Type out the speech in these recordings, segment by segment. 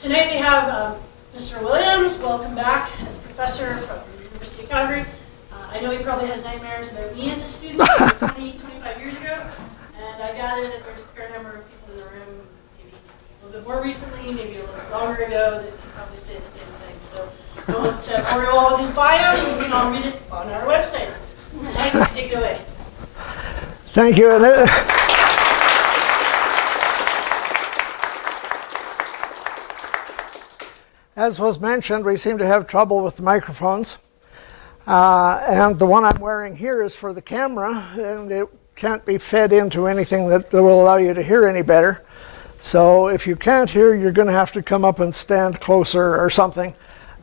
Tonight we have Mr. Williams. Welcome back as professor from the University of Calgary. I know he probably has nightmares about me as a student 20, 25 years ago, and I gather that there's a fair number of people in the room, maybe a little bit more recently, maybe a little bit longer ago, that can probably say the same thing. So I won't bore you all with his bio. You can all read it on our website. Mike, take it away. Thank you. As was mentioned, we seem to have trouble with the microphones. And the one I'm wearing here is for the camera, and it can't be fed into anything that will allow you to hear any better. So if you can't hear, you're going to have to come up and stand closer or something,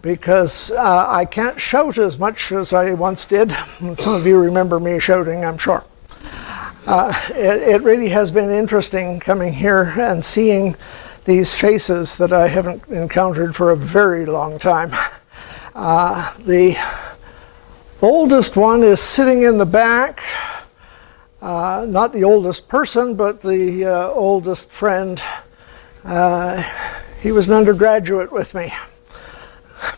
because I can't shout as much as I once did. Some of you remember me shouting, I'm sure. It really has been interesting coming here and seeing these faces that I haven't encountered for a very long time. The oldest one is sitting in the back. Not the oldest person, but the oldest friend. He was an undergraduate with me.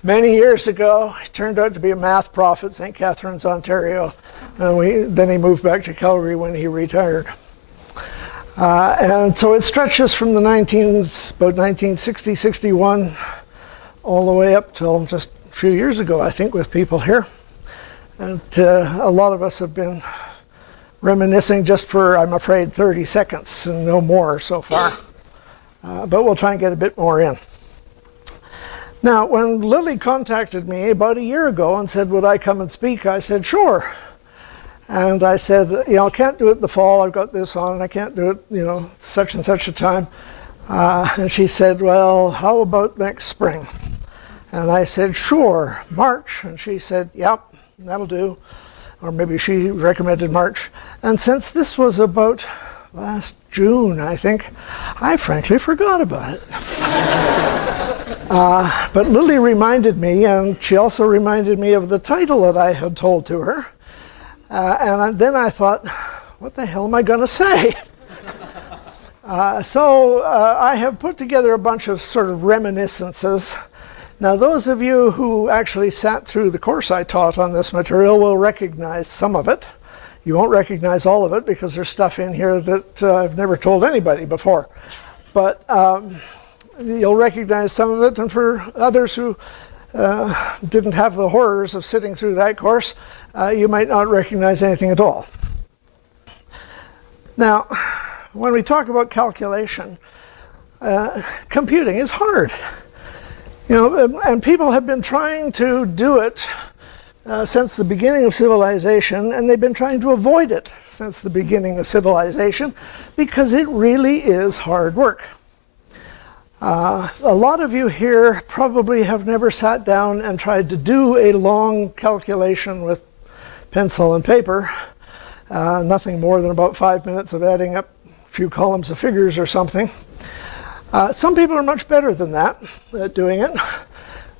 Many years ago, he turned out to be a math prof at St. Catharines, Ontario. And then he moved back to Calgary when he retired. And so it stretches from the about 1960, 61, all the way up till just a few years ago, I think, with people here. And a lot of us have been reminiscing just for, I'm afraid, 30 seconds and no more so far. But we'll try and get a bit more in. Now, when Lily contacted me about a year ago and said, would I come and speak, I said, sure. And I said, I can't do it in the fall, I've got this on, and I can't do it, such and such a time. And she said, well, how about next spring? And I said, sure, March. And she said, yep, that'll do. Or maybe she recommended March. And since this was about last June, I think, I frankly forgot about it. But Lily reminded me, and she also reminded me of the title that I had told to her. And then I thought, what the hell am I going to say? So I have put together a bunch of sort of reminiscences. Now, those of you who actually sat through the course I taught on this material will recognize some of it. You won't recognize all of it because there's stuff in here that I've never told anybody before. But you'll recognize some of it, and for others who didn't have the horrors of sitting through that course, you might not recognize anything at all. Now, when we talk about calculation, computing is hard. And people have been trying to do it since the beginning of civilization, and they've been trying to avoid it since the beginning of civilization, because it really is hard work. A lot of you here probably have never sat down and tried to do a long calculation with pencil and paper. Nothing more than about 5 minutes of adding up a few columns of figures or something. Some people are much better than that at doing it. A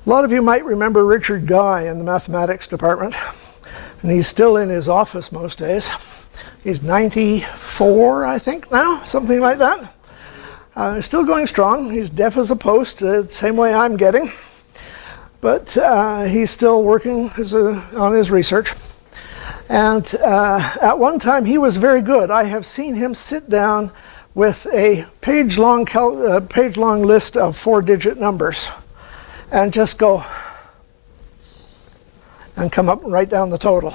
lot of you might remember Richard Guy in the mathematics department, and he's still in his office most days. He's 94, I think, now, something like that. Still going strong. He's deaf as a post, same way I'm getting. But he's still working on his research. And at one time, he was very good. I have seen him sit down with a page-long list of 4-digit numbers and just go and come up and write down the total.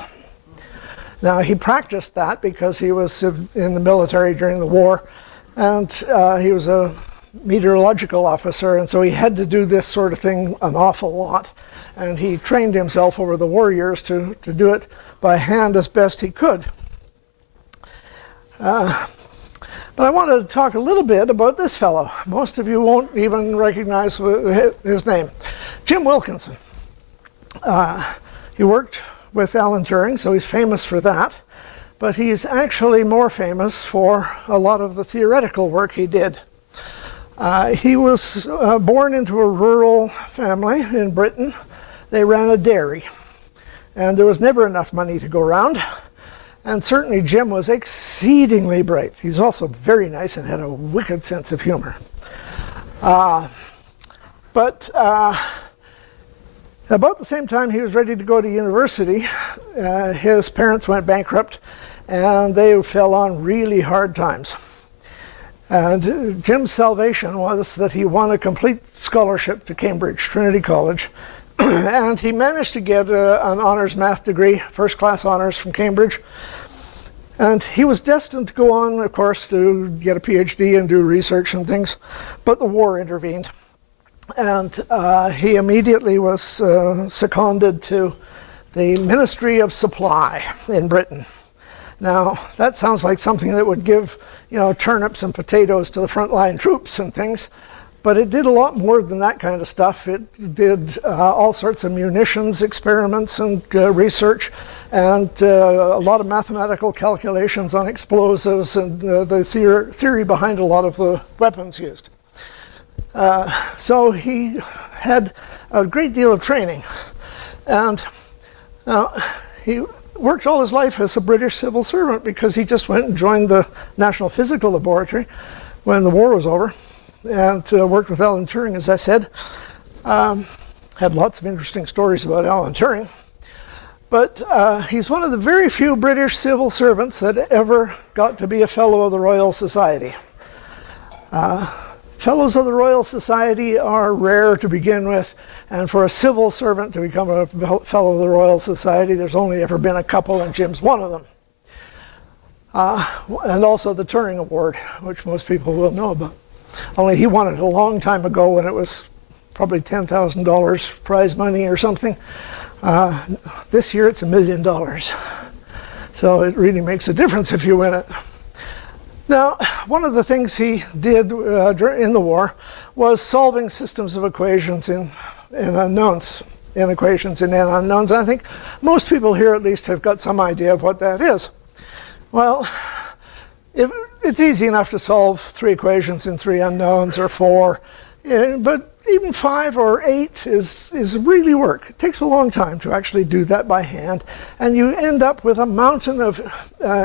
Now, he practiced that because he was in the military during the war, and he was a meteorological officer, and so he had to do this sort of thing an awful lot. And he trained himself over the war years to do it by hand as best he could. But I wanted to talk a little bit about this fellow. Most of you won't even recognize his name. Jim Wilkinson. He worked with Alan Turing, so he's famous for that. But he's actually more famous for a lot of the theoretical work he did. He was born into a rural family in Britain. They ran a dairy, and there was never enough money to go around. And certainly Jim was exceedingly bright. He's also very nice and had a wicked sense of humor. But about the same time he was ready to go to university, his parents went bankrupt and they fell on really hard times. And Jim's salvation was that he won a complete scholarship to Cambridge, Trinity College, and he managed to get an honors math degree, first class honors from Cambridge. And he was destined to go on, of course, to get a PhD and do research and things, but the war intervened. And he immediately was seconded to the Ministry of Supply in Britain. Now, that sounds like something that would give, turnips and potatoes to the frontline troops and things, but it did a lot more than that kind of stuff. It did all sorts of munitions experiments and research, and a lot of mathematical calculations on explosives and the theory behind a lot of the weapons used. So he had a great deal of training, and he worked all his life as a British civil servant because he just went and joined the National Physical Laboratory when the war was over, and worked with Alan Turing, as I said. Had lots of interesting stories about Alan Turing. But he's one of the very few British civil servants that ever got to be a Fellow of the Royal Society. Fellows of the Royal Society are rare to begin with, and for a civil servant to become a Fellow of the Royal Society, there's only ever been a couple, and Jim's one of them. And also the Turing Award, which most people will know about. Only he won it a long time ago when it was probably $10,000 prize money or something. This year it's $1 million. So it really makes a difference if you win it. Now, one of the things he did in the war was solving systems of equations in unknowns, in equations in n unknowns. And I think most people here at least have got some idea of what that is. Well, it's easy enough to solve 3 equations in 3 unknowns or 4, but even 5 or 8 is really work. It takes a long time to actually do that by hand, and you end up with a mountain of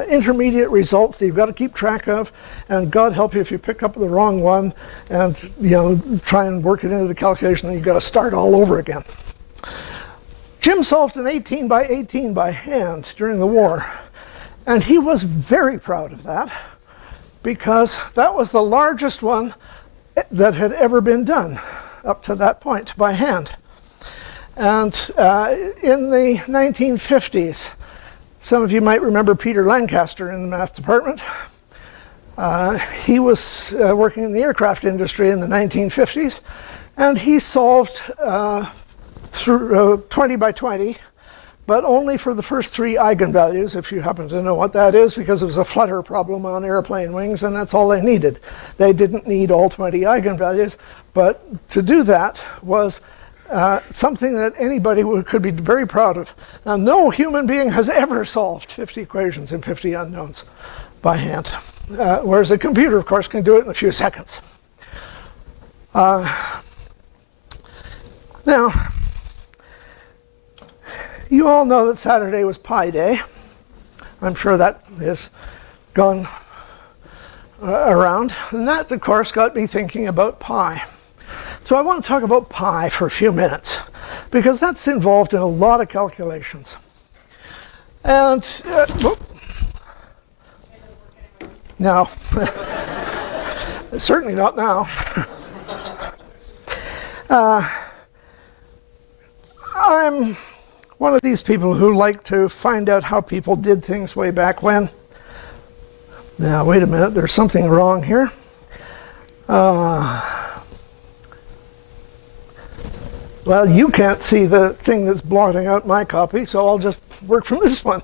intermediate results that you've got to keep track of, and God help you if you pick up the wrong one and try and work it into the calculation, then you've got to start all over again. Jim solved an 18 by 18 by hand during the war, and he was very proud of that because that was the largest one that had ever been done up to that point by hand. And in the 1950s, some of you might remember Peter Lancaster in the math department. He was working in the aircraft industry in the 1950s, and he solved through 20 by 20, but only for the first 3 eigenvalues, if you happen to know what that is, because it was a flutter problem on airplane wings, and that's all they needed. They didn't need all 20 eigenvalues, but to do that was something that anybody could be very proud of. Now, no human being has ever solved 50 equations in 50 unknowns by hand, whereas a computer, of course, can do it in a few seconds. Now, you all know that Saturday was Pi Day. I'm sure that has gone around. And that, of course, got me thinking about pi. So I want to talk about pi for a few minutes, because that's involved in a lot of calculations. And, no, certainly not now. I'm one of these people who like to find out how people did things way back when. Now, wait a minute, there's something wrong here. Well, you can't see the thing that's blotting out my copy, so I'll just work from this one.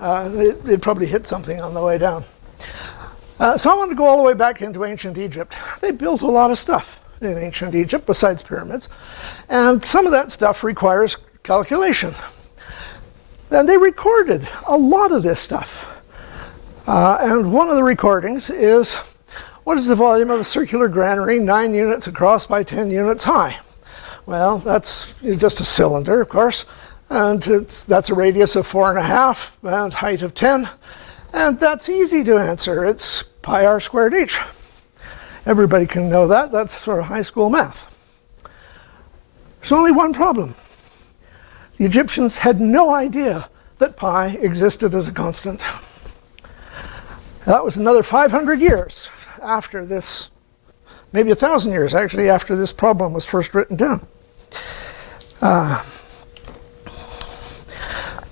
It probably hit something on the way down. So I want to go all the way back into ancient Egypt. They built a lot of stuff in ancient Egypt besides pyramids, and some of that stuff requires calculation. And they recorded a lot of this stuff. And one of the recordings is, what is the volume of a circular granary 9 units across by 10 units high? Well, that's just a cylinder, of course, and that's a radius of 4.5 and height of 10, and that's easy to answer. It's pi r squared h. Everybody can know that. That's sort of high school math. There's only one problem. The Egyptians had no idea that pi existed as a constant. That was another 500 years after this, maybe 1,000 years actually, after this problem was first written down.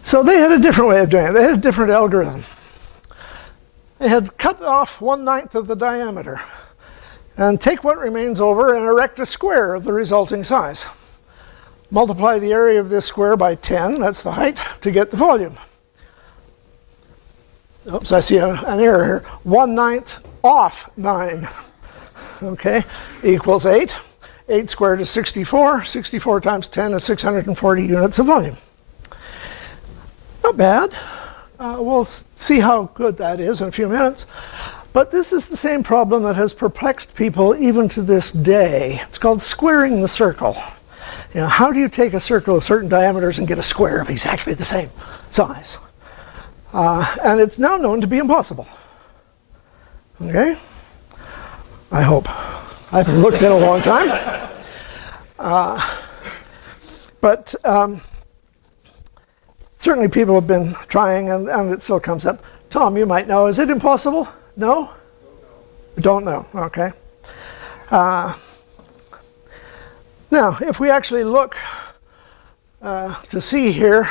So they had a different way of doing it. They had a different algorithm. They had cut off 1/9 of the diameter and take what remains over and erect a square of the resulting size. Multiply the area of this square by 10, that's the height, to get the volume. Oops, I see an error here. 1/9 off 9, okay, equals 8. 8 squared is 64. 64 times 10 is 640 units of volume. Not bad. We'll see how good that is in a few minutes. But this is the same problem that has perplexed people even to this day. It's called squaring the circle. You know, how do you take a circle of certain diameters and get a square of exactly the same size? And it's now known to be impossible. Okay? I hope. I haven't looked in a long time. But certainly people have been trying, and it still comes up. Tom, you might know, is it impossible? No? Don't know. Okay. Now, if we actually look to see here,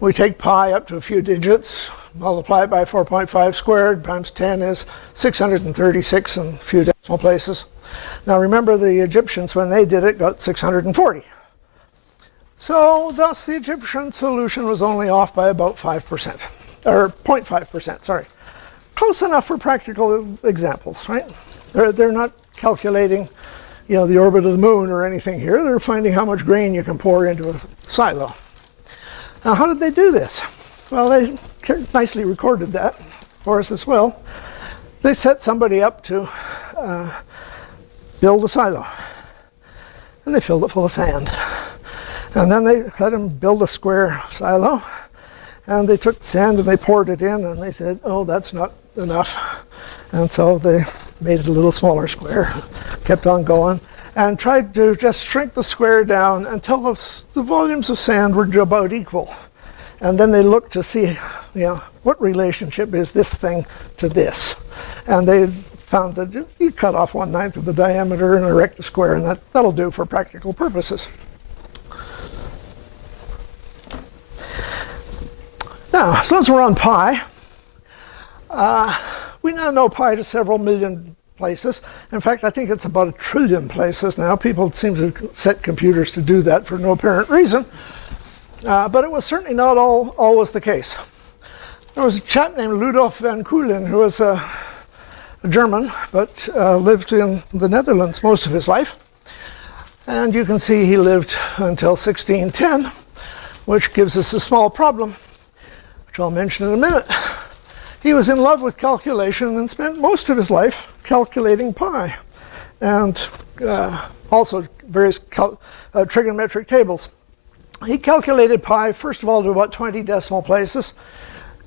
we take pi up to a few digits, multiply it by 4.5 squared times 10 is 636 and a few decimal places. Now remember, the Egyptians, when they did it, got 640. So thus the Egyptian solution was only off by about 5%, or 0.5%, sorry. Close enough for practical examples, right? They're not calculating, you know, the orbit of the moon or anything here. They're finding how much grain you can pour into a silo. Now, how did they do this? Well, they nicely recorded that for us as well. They set somebody up to build a silo, and they filled it full of sand. And then they had him build a square silo, and they took sand and they poured it in, and they said, oh, that's not enough. And so they made it a little smaller square, kept on going, and tried to just shrink the square down until the volumes of sand were about equal. And then they looked to see, you know, what relationship is this thing to this. And they found that you cut off 1/9 of the diameter and erect a square, and that'll do for practical purposes. Now, since we're on pi, we now know pi to several million places. In fact, I think it's about 1 trillion places now. People seem to set computers to do that for no apparent reason. But it was certainly not always the case. There was a chap named Ludolf van Ceulen who was a German, but lived in the Netherlands most of his life. And you can see he lived until 1610, which gives us a small problem, which I'll mention in a minute. He was in love with calculation and spent most of his life calculating pi, and also various trigonometric tables. He calculated pi, first of all, to about 20 decimal places,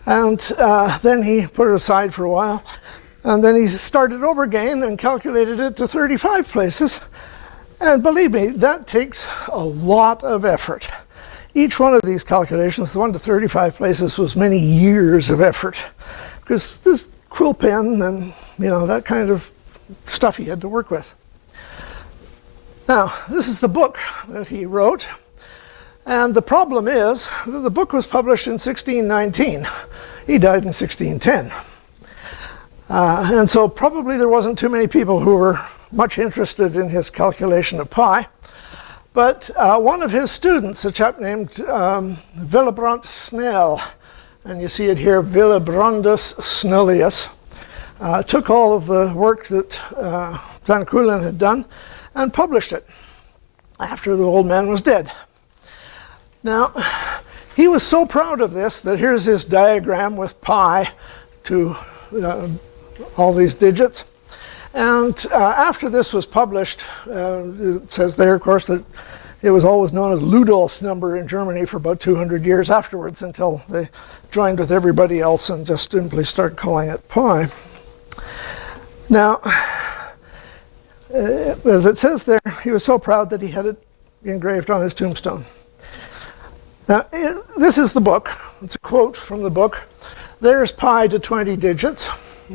and then he put it aside for a while, and then he started over again and calculated it to 35 places. And believe me, that takes a lot of effort. Each one of these calculations, the one to 35 places, was many years of effort, because this quill pen and, you know, that kind of stuff he had to work with. Now, this is the book that he wrote, and the problem is that the book was published in 1619. He died in 1610. And so probably there wasn't too many people who were much interested in his calculation of pi. But one of his students, a chap named Willebrand Snell, and you see it here, Willebrandus Snellius, took all of the work that Van Ceulen had done and published it after the old man was dead. Now, he was so proud of this that here's his diagram with pi to all these digits. And after this was published, it says there, of course, that it was always known as Ludolf's number in Germany for about 200 years afterwards, until they joined with everybody else and just simply started calling it pi. Now, as it says there, he was so proud that he had it, engraved on his tombstone. Now, this is the book. It's a quote from the book. There's pi to 20 digits.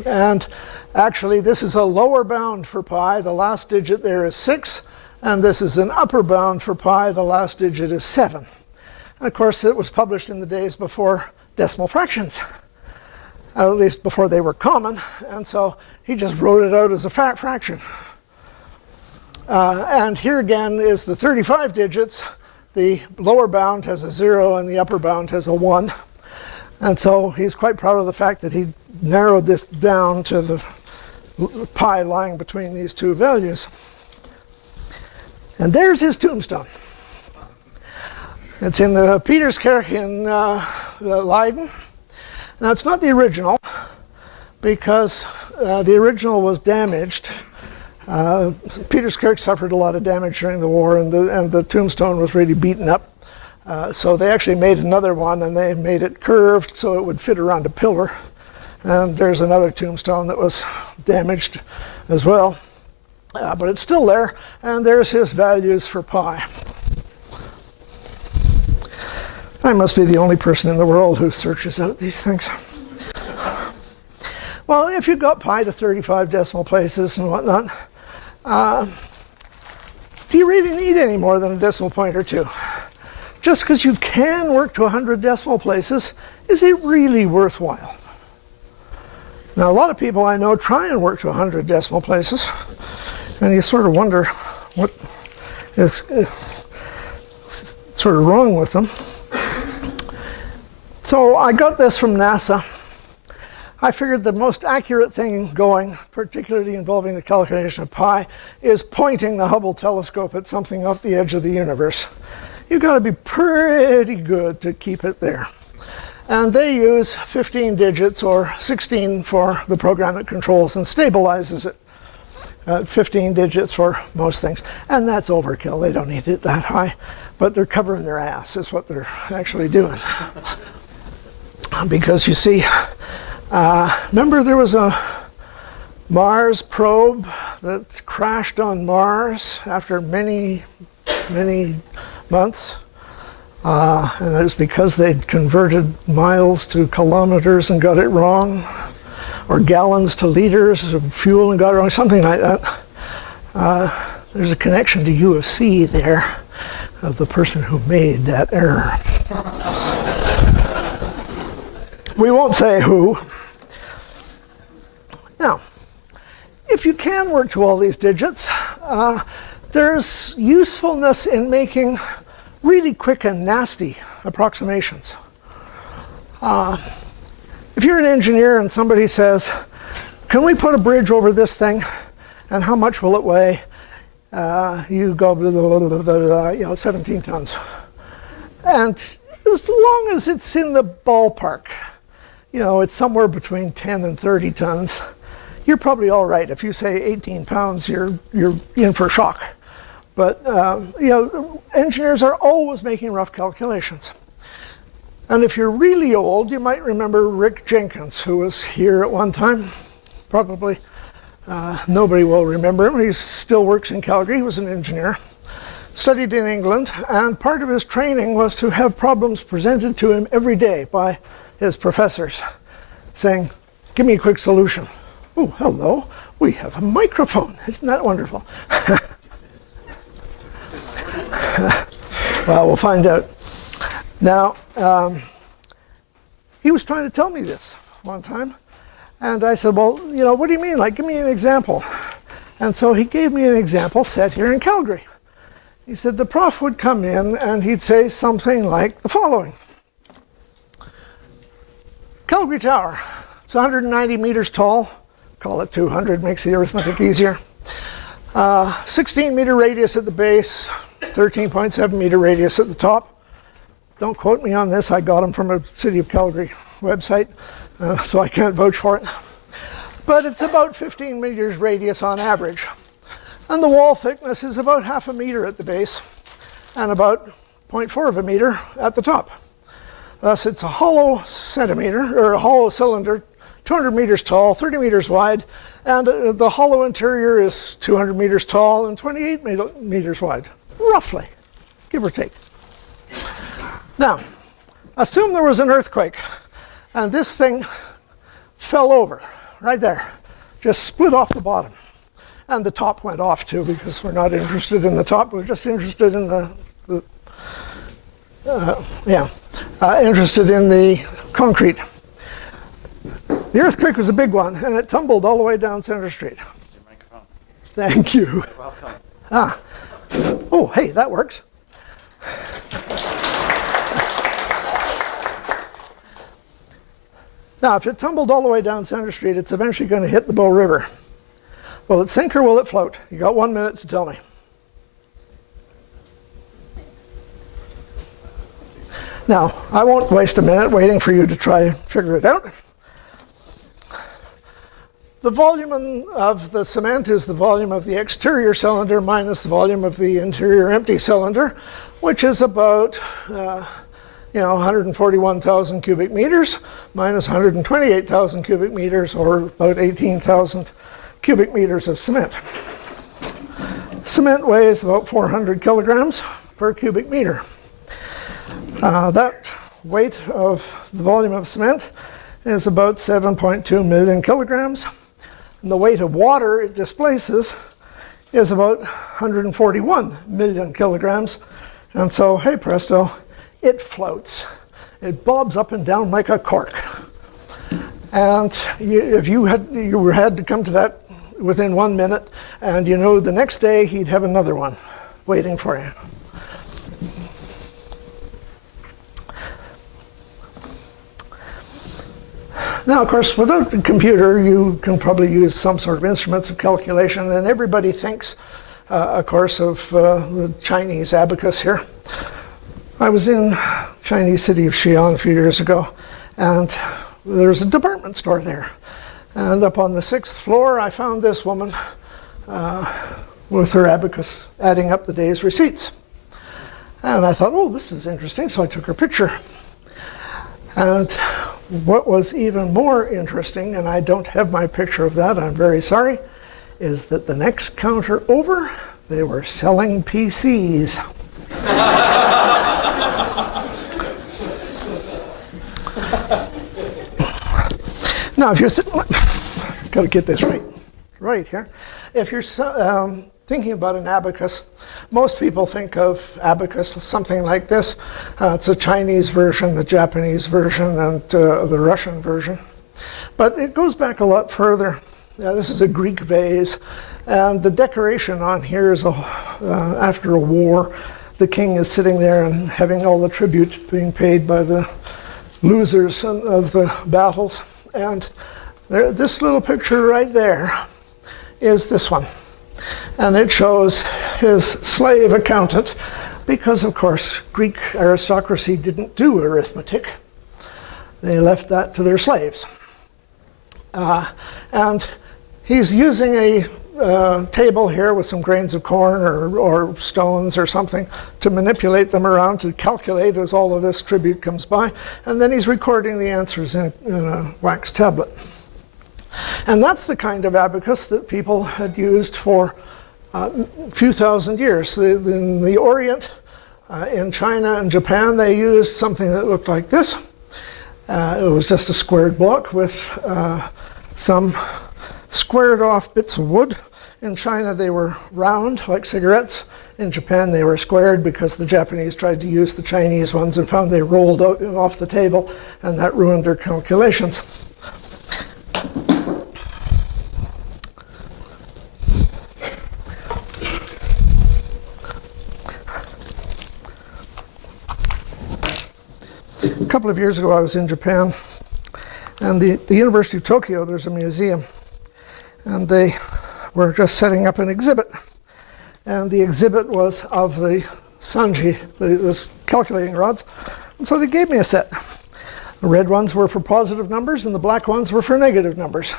And actually, this is a lower bound for pi. The last digit there is 6. And this is an upper bound for pi. The last digit is 7. And of course, it was published in the days before decimal fractions, at least before they were common. And so he just wrote it out as a fraction. And here again is the 35 digits. The lower bound has a 0 and the upper bound has a 1. And so he's quite proud of the fact that he narrowed this down to the pi lying between these two values. And there's his tombstone. It's in the Peterskirch in Leiden. Now, it's not the original, because the original was damaged. Peterskirch suffered a lot of damage during the war, and the tombstone was really beaten up. So they actually made another one, and they made it curved so it would fit around a pillar. And there's another tombstone that was damaged as well. But it's still there, and there's his values for pi. I must be the only person in the world who searches out these things. Well, if you've got pi to 35 decimal places and whatnot, do you really need any more than a decimal point or two? Just because you can work to 100 decimal places, is it really worthwhile? Now, a lot of people I know try and work to 100 decimal places, and you sort of wonder what is sort of wrong with them. So I got this from NASA. I figured the most accurate thing going, particularly involving the calculation of pi, is pointing the Hubble telescope at something off the edge of the universe. You've got to be pretty good to keep it there. And they use 15 digits, or 16 for the program that controls and stabilizes it. 15 digits for most things. And that's overkill. They don't need it that high. But they're covering their ass is what they're actually doing. Because you see, remember there was a Mars probe that crashed on Mars after many, many months? And it was because they'd converted miles to kilometers and got it wrong, or gallons to liters of fuel and got it wrong, something like that. There's a connection to U of C there, of the person who made that error. We won't say who. Now, if you can work to all these digits, there's usefulness in making really quick and nasty approximations. If you're an engineer and somebody says, can we put a bridge over this thing, and how much will it weigh? You go, blah, blah, blah, 17 tons. And as long as it's in the ballpark, it's somewhere between 10 and 30 tons, you're probably all right. If you say 18 pounds, you're in for a shock. But engineers are always making rough calculations. And if you're really old, you might remember Rick Jenkins, who was here at one time. Probably nobody will remember him. He still works in Calgary. He was an engineer. Studied in England, and part of his training was to have problems presented to him every day by his professors, saying, give me a quick solution. Oh, hello, we have a microphone. Isn't that wonderful? Well, we'll find out. Now, he was trying to tell me this one time, and I said, well, what do you mean? Like, give me an example. And so he gave me an example set here in Calgary. He said the prof would come in and he'd say something like the following. Calgary Tower, it's 190 meters tall. Call it 200, makes the arithmetic easier. 16-meter radius at the base, 13.7 meter radius at the top. Don't quote me on this. I got them from a City of Calgary website, so I can't vouch for it. But it's about 15 meters radius on average. And the wall thickness is about 0.5 meter at the base and about 0.4 of a meter at the top. Thus, it's a hollow centimeter, or a hollow cylinder, 200 meters tall, 30 meters wide, and the hollow interior is 200 meters tall and 28 meters wide, roughly. give or take. Now, assume there was an earthquake, and this thing fell over right there, just split off the bottom. And the top went off too, because we're not interested in the top, we're just interested in interested in the concrete. The earthquake was a big one, and it tumbled all the way down Center Street. Your microphone. Thank you. You're welcome. Oh, hey, that works. Now, if it tumbled all the way down Center Street, it's eventually going to hit the Bow River. Will it sink or will it float? You got 1 minute to tell me. Now, I won't waste a minute waiting for you to try and figure it out. The volume of the cement is the volume of the exterior cylinder minus the volume of the interior empty cylinder, which is about 141,000 cubic meters minus 128,000 cubic meters, or about 18,000 cubic meters of cement. Cement weighs about 400 kilograms per cubic meter. That weight of the volume of cement is about 7.2 million kilograms. And the weight of water it displaces is about 141 million kilograms. And so, hey presto, it floats. It bobs up and down like a cork. And if you had to come to that within 1 minute, and the next day he'd have another one waiting for you. Now, of course, without a computer, you can probably use some sort of instruments of calculation, and everybody thinks, of course, of the Chinese abacus here. I was in Chinese city of Xi'an a few years ago, and there's a department store there. And up on the 6th floor, I found this woman with her abacus adding up the day's receipts. And I thought, oh, this is interesting, so I took her picture. And what was even more interesting, and I don't have my picture of that, I'm very sorry, is that the next counter over, they were selling PCs. Now, if you're got to get this right here. If you're thinking about an abacus, most people think of abacus something like this. It's a Chinese version, the Japanese version, and the Russian version. But it goes back a lot further. This is a Greek vase, and the decoration on here is after a war. The king is sitting there and having all the tribute being paid by the losers of the battles. And this little picture right there is this one. And it shows his slave accountant, because of course Greek aristocracy didn't do arithmetic. They left that to their slaves. And he's using a table here with some grains of corn or stones or something to manipulate them around to calculate as all of this tribute comes by. And then he's recording the answers in a wax tablet. And that's the kind of abacus that people had used for a few thousand years. In the Orient, in China and Japan, they used something that looked like this. It was just a squared block with some squared off bits of wood. In China, they were round, like cigarettes. In Japan, they were squared because the Japanese tried to use the Chinese ones and found they rolled out off the table, and that ruined their calculations. A couple of years ago, I was in Japan, and the University of Tokyo, there's a museum, and they were just setting up an exhibit. And the exhibit was of the Sanji, the calculating rods, and so they gave me a set. The red ones were for positive numbers, and the black ones were for negative numbers.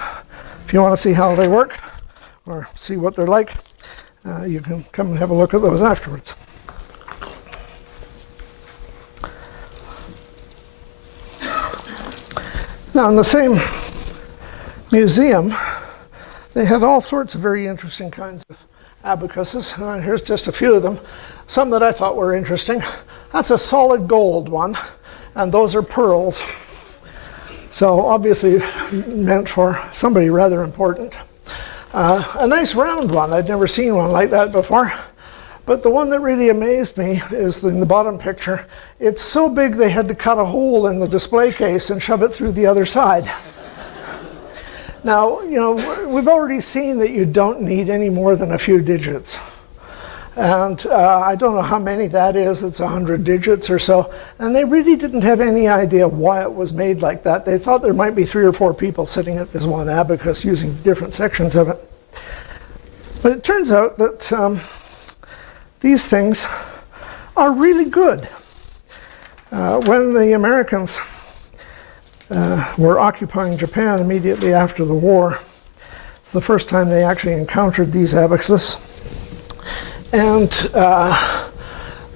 If you want to see how they work, or see what they're like, you can come and have a look at those afterwards. Now, in the same museum, they had all sorts of very interesting kinds of abacuses. Here's just a few of them. Some that I thought were interesting. That's a solid gold one, and those are pearls. So obviously meant for somebody rather important. A nice round one. I'd never seen one like that before. But the one that really amazed me is in the bottom picture. It's so big they had to cut a hole in the display case and shove it through the other side. Now, you know, we've already seen that you don't need any more than a few digits. And I don't know how many that is. It's 100 digits or so. And they really didn't have any idea why it was made like that. They thought there might be 3 or 4 people sitting at this one abacus using different sections of it. But it turns out that these things are really good. When the Americans were occupying Japan immediately after the war, it's the first time they actually encountered these abacuses. And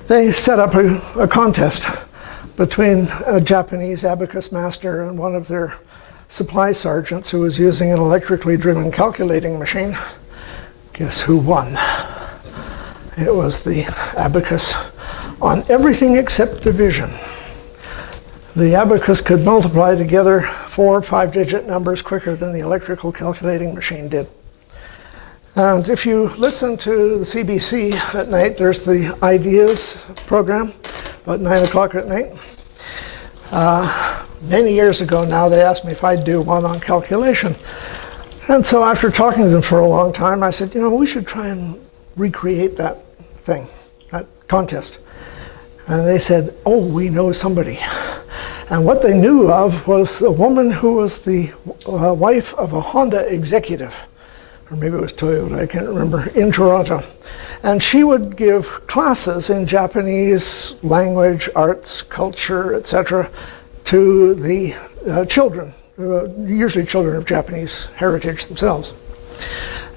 they set up a contest between a Japanese abacus master and one of their supply sergeants who was using an electrically driven calculating machine. Guess who won? It was the abacus on everything except division. The abacus could multiply together 4 or 5-digit numbers quicker than the electrical calculating machine did. And if you listen to the CBC at night, there's the Ideas program, about 9 o'clock at night. Many years ago now, they asked me if I'd do one on calculation. And so after talking to them for a long time, I said, you know, we should try and recreate that thing, that contest. And they said, oh, we know somebody. And what they knew of was a woman who was the wife of a Honda executive, or maybe it was Toyota, I can't remember, in Toronto. And she would give classes in Japanese language, arts, culture, etc., to the children, usually children of Japanese heritage themselves.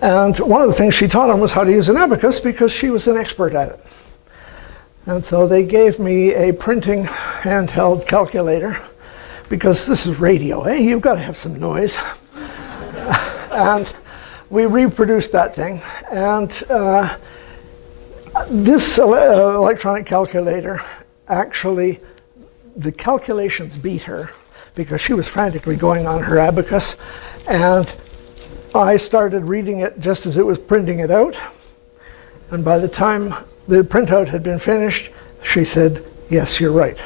And one of the things she taught them was how to use an abacus because she was an expert at it. And so they gave me a printing handheld calculator because this is radio, eh? You've got to have some noise. And we reproduced that thing. And this electronic calculator, actually, the calculations beat her because she was frantically going on her abacus. And I started reading it just as it was printing it out. And by the time the printout had been finished, she said, yes, you're right.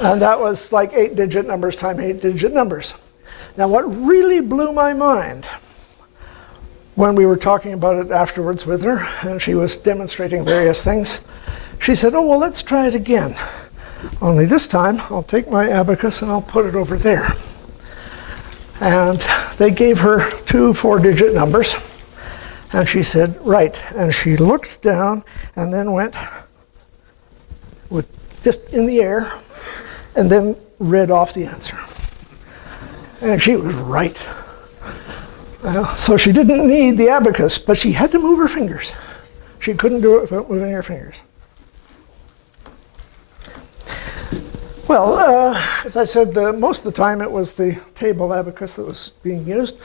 And that was like 8-digit numbers times 8-digit numbers. Now, what really blew my mind when we were talking about it afterwards with her, and she was demonstrating various things, she said, oh, well, let's try it again. Only this time, I'll take my abacus and I'll put it over there. And they gave her 2 4-digit numbers. And she said, right. And she looked down and then went with just in the air and then read off the answer. And she was right. So she didn't need the abacus, but she had to move her fingers. She couldn't do it without moving her fingers. Well, as I said, most of the time it was the table abacus that was being used.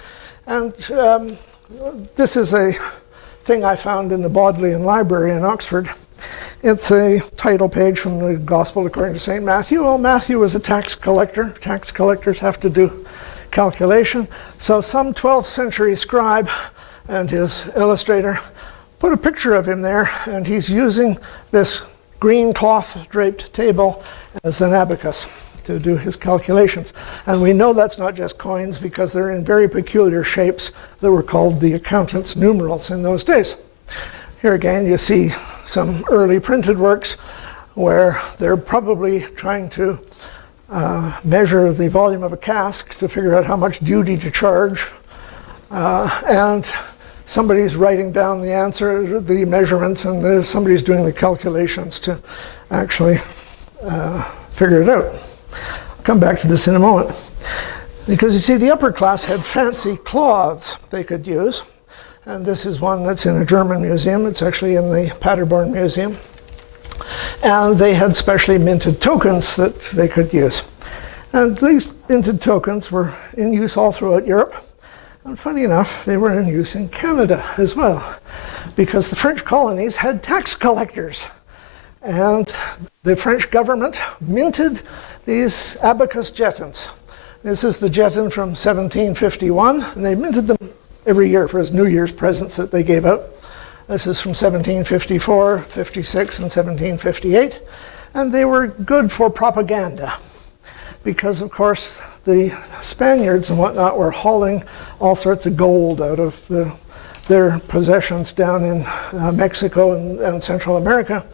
And this is a thing I found in the Bodleian Library in Oxford. It's a title page from the Gospel according to St. Matthew. Well, Matthew was a tax collector. Tax collectors have to do calculation. So some 12th century scribe and his illustrator put a picture of him there, and he's using this green cloth draped table as an abacus to do his calculations. And we know that's not just coins because they're in very peculiar shapes that were called the accountant's numerals in those days. Here again you see some early printed works where they're probably trying to measure the volume of a cask to figure out how much duty to charge. And somebody's writing down the answer, the measurements, and somebody's doing the calculations to actually figure it out. I'll come back to this in a moment. Because you see, the upper class had fancy cloths they could use. And this is one that's in a German museum. It's actually in the Paderborn Museum. And they had specially minted tokens that they could use. And these minted tokens were in use all throughout Europe. And funny enough, they were in use in Canada as well, because the French colonies had tax collectors. And the French government minted these abacus jetons. This is the jeton from 1751, and they minted them every year for his New Year's presents that they gave out. This is from 1754, 56, and 1758. And they were good for propaganda because, of course, the Spaniards and whatnot were hauling all sorts of gold out of their possessions down in Mexico and Central America.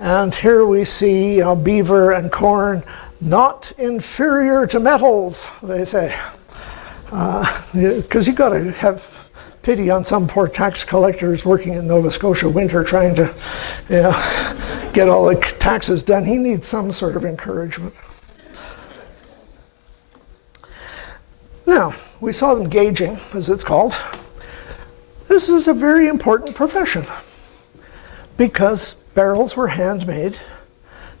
And here we see beaver and corn, not inferior to metals, they say. Because you've got to have pity on some poor tax collectors working in Nova Scotia winter trying to get all the taxes done. He needs some sort of encouragement. Now, we saw them gauging, as it's called. This was a very important profession because barrels were handmade.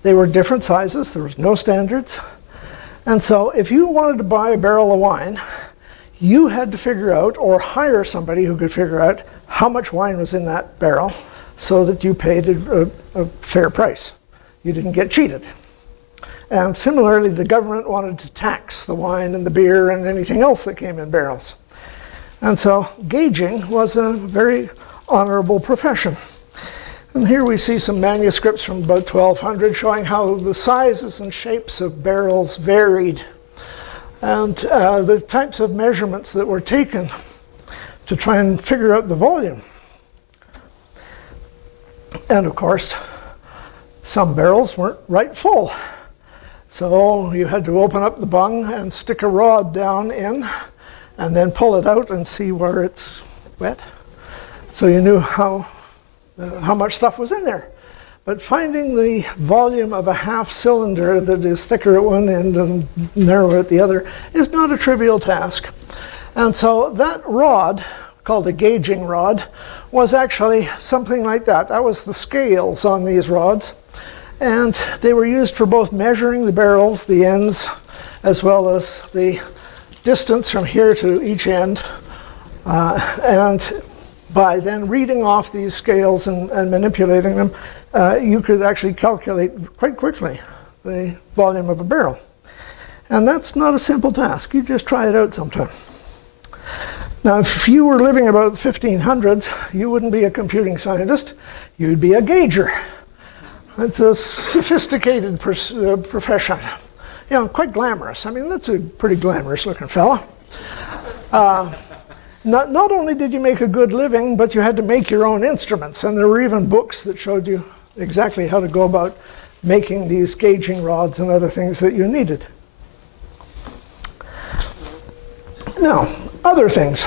They were different sizes. There was no standards. And so if you wanted to buy a barrel of wine, you had to figure out or hire somebody who could figure out how much wine was in that barrel so that you paid a fair price. You didn't get cheated. And similarly, the government wanted to tax the wine and the beer and anything else that came in barrels. And so gauging was a very honorable profession. And here we see some manuscripts from about 1200 showing how the sizes and shapes of barrels varied and the types of measurements that were taken to try and figure out the volume. And of course, some barrels weren't right full. So you had to open up the bung and stick a rod down in and then pull it out and see where it's wet. So you knew how much stuff was in there. But finding the volume of a half cylinder that is thicker at one end and narrower at the other is not a trivial task. And so that rod, called a gauging rod, was actually something like that. That was the scales on these rods. And they were used for both measuring the barrels, the ends, as well as the distance from here to each end. And by then reading off these scales and manipulating them, you could actually calculate quite quickly the volume of a barrel. And that's not a simple task. You just try it out sometime. Now, if you were living about the 1500s, you wouldn't be a computing scientist. You'd be a gauger. It's a sophisticated profession. You know, quite glamorous. I mean, that's a pretty glamorous looking fella. Not only did you make a good living, but you had to make your own instruments. And there were even books that showed you exactly how to go about making these gauging rods and other things that you needed. Now, other things.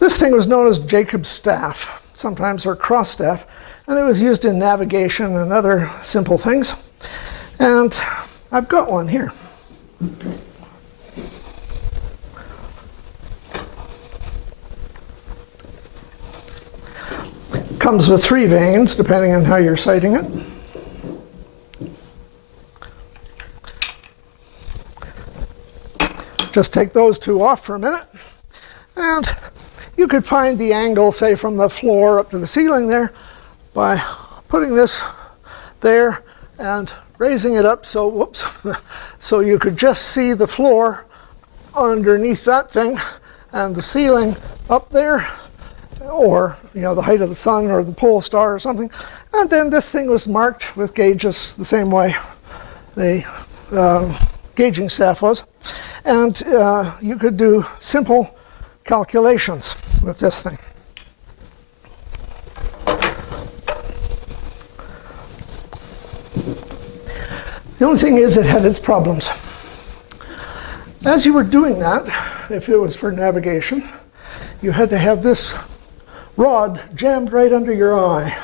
This thing was known as Jacob's staff, sometimes or cross staff, and it was used in navigation and other simple things. And I've got one here. Comes with 3 vanes, depending on how you're sighting it. Just take those 2 off for a minute. And you could find the angle, say, from the floor up to the ceiling there by putting this there and raising it up so, whoops, so you could just see the floor underneath that thing and the ceiling up there, or the height of the sun or the pole star or something. And then this thing was marked with gauges the same way the gauging staff was. And you could do simple calculations with this thing. The only thing is it had its problems. As you were doing that, if it was for navigation, you had to have this rod jammed right under your eye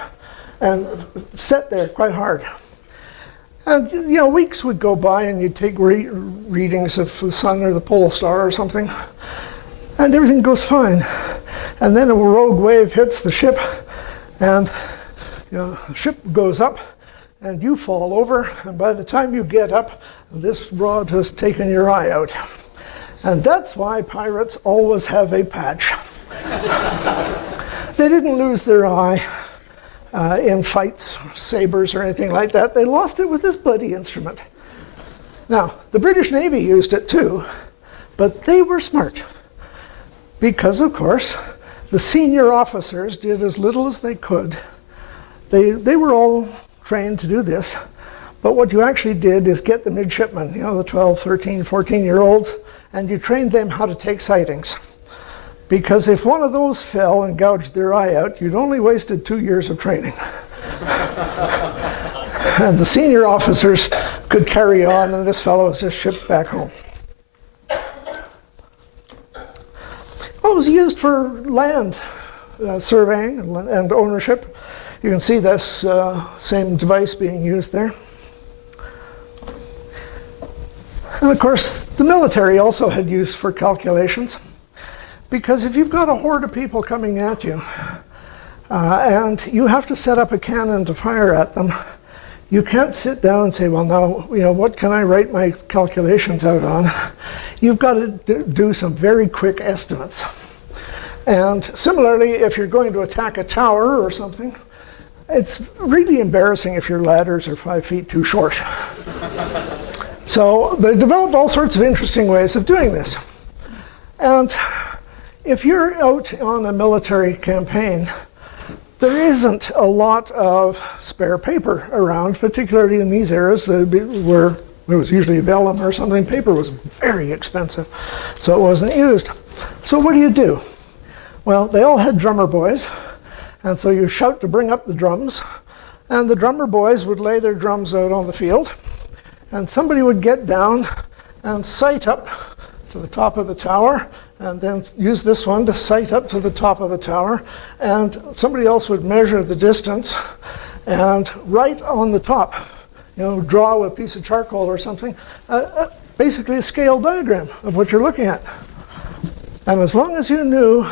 and set there quite hard. And weeks would go by and you'd take readings of the sun or the pole star or something, and everything goes fine. And then a rogue wave hits the ship, and the ship goes up, and you fall over, and by the time you get up, this rod has taken your eye out. And that's why pirates always have a patch. They didn't lose their eye in fights, sabers, or anything like that. They lost it with this bloody instrument. Now, the British Navy used it too, but they were smart. Because, of course, the senior officers did as little as they could. They were all trained to do this. But what you actually did is get the midshipmen, the 12, 13, 14-year-olds, and you trained them how to take sightings. Because if one of those fell and gouged their eye out, you'd only wasted 2 years of training. And the senior officers could carry on, and this fellow was just shipped back home. Well, it was used for land surveying and ownership. You can see this same device being used there. And of course, the military also had use for calculations. Because if you've got a horde of people coming at you, and you have to set up a cannon to fire at them, you can't sit down and say, well, now, what can I write my calculations out on? You've got to do some very quick estimates. And similarly, if you're going to attack a tower or something, it's really embarrassing if your ladders are 5 feet too short. So they developed all sorts of interesting ways of doing this. And if you're out on a military campaign, there isn't a lot of spare paper around, particularly in these eras where it was usually vellum or something. Paper was very expensive, so it wasn't used. So what do? Well, they all had drummer boys, and so you shout to bring up the drums, and the drummer boys would lay their drums out on the field, and somebody would get down and sight up to the top of the tower, and then use this one to sight up to the top of the tower, and somebody else would measure the distance, and right on the top, draw with a piece of charcoal or something, basically a scale diagram of what you're looking at. And as long as you knew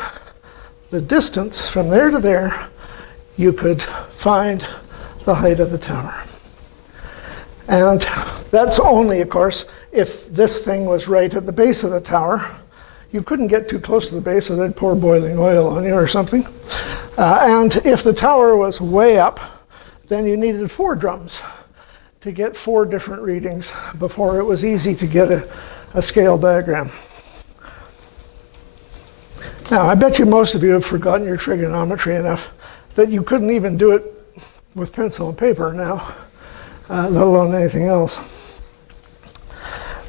the distance from there to there, you could find the height of the tower. And that's only, of course, if this thing was right at the base of the tower. You couldn't get too close to the base or they'd pour boiling oil on you or something. And if the tower was way up, then you needed 4 drums to get 4 different readings before it was easy to get a scale diagram. Now, I bet you most of you have forgotten your trigonometry enough that you couldn't even do it with pencil and paper now, let alone anything else.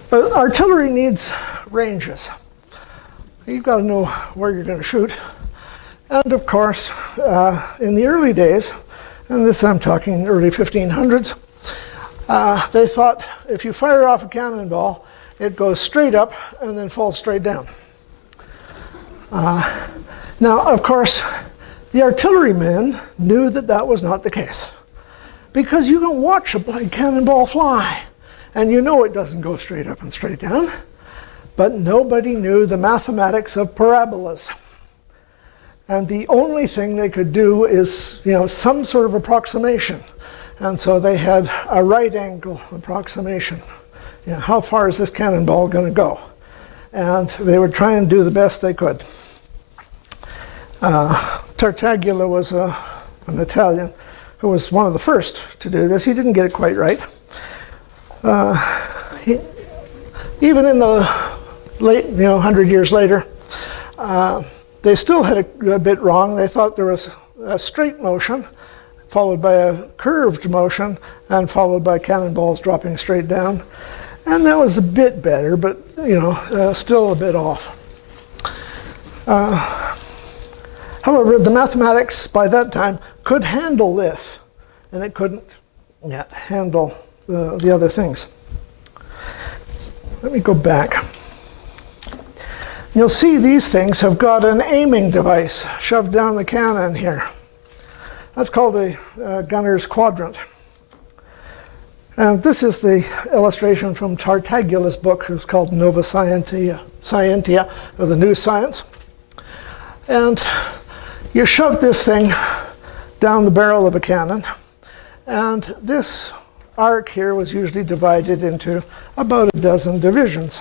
But artillery needs ranges. You've got to know where you're going to shoot. And of course, in the early days, and this I'm talking early 1500s, they thought if you fire off a cannonball, it goes straight up and then falls straight down. Now, of course, the artillerymen knew that that was not the case. Because you can watch a cannonball fly, and you know it doesn't go straight up and straight down. But nobody knew the mathematics of parabolas. And the only thing they could do is, some sort of approximation. And so they had a right angle approximation. How far is this cannonball going to go? And they would try and do the best they could. Tartaglia was an Italian who was one of the first to do this. He didn't get it quite right. Even in the late, 100 years later, they still had a bit wrong. They thought there was a straight motion, followed by a curved motion, and followed by cannonballs dropping straight down. And that was a bit better, but, still a bit off. However, the mathematics by that time could handle this, and it couldn't yet handle the other things. Let me go back. You'll see these things have got an aiming device shoved down the cannon here. That's called a gunner's quadrant. And this is the illustration from Tartaglia's book. It was called Nova Scientia, or the New Science. And you shove this thing down the barrel of a cannon, and this arc here was usually divided into about a dozen divisions.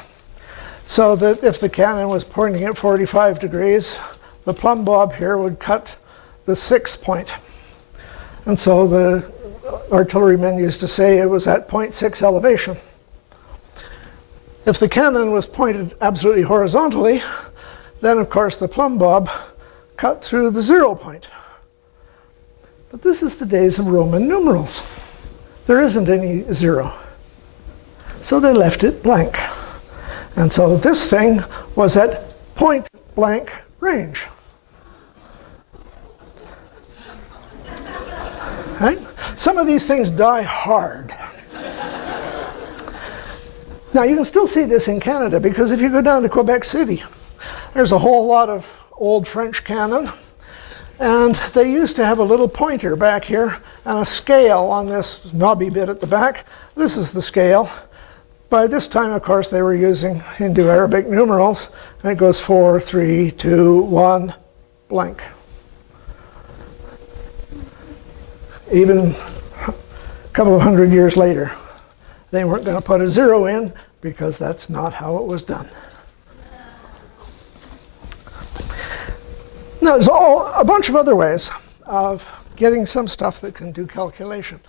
so that if the cannon was pointing at 45 degrees, the plumb bob here would cut the 6th point. And so the artillerymen used to say it was at 0.6 elevation. If the cannon was pointed absolutely horizontally, then of course the plumb bob cut through the 0 point. But this is the days of Roman numerals. There isn't any 0. So they left it blank. And so this thing was at point blank range. Right? Some of these things die hard. Now you can still see this in Canada, because if you go down to Quebec City, there's a whole lot of old French cannon, and they used to have a little pointer back here and a scale on this knobby bit at the back. This is the scale. By this time, of course, they were using Hindu-Arabic numerals, and it goes 4, 3, 2, 1, blank. Even a couple of hundred years later, they weren't going to put a 0 in, because that's not how it was done. Now, there's a bunch of other ways of getting some stuff that can do calculation.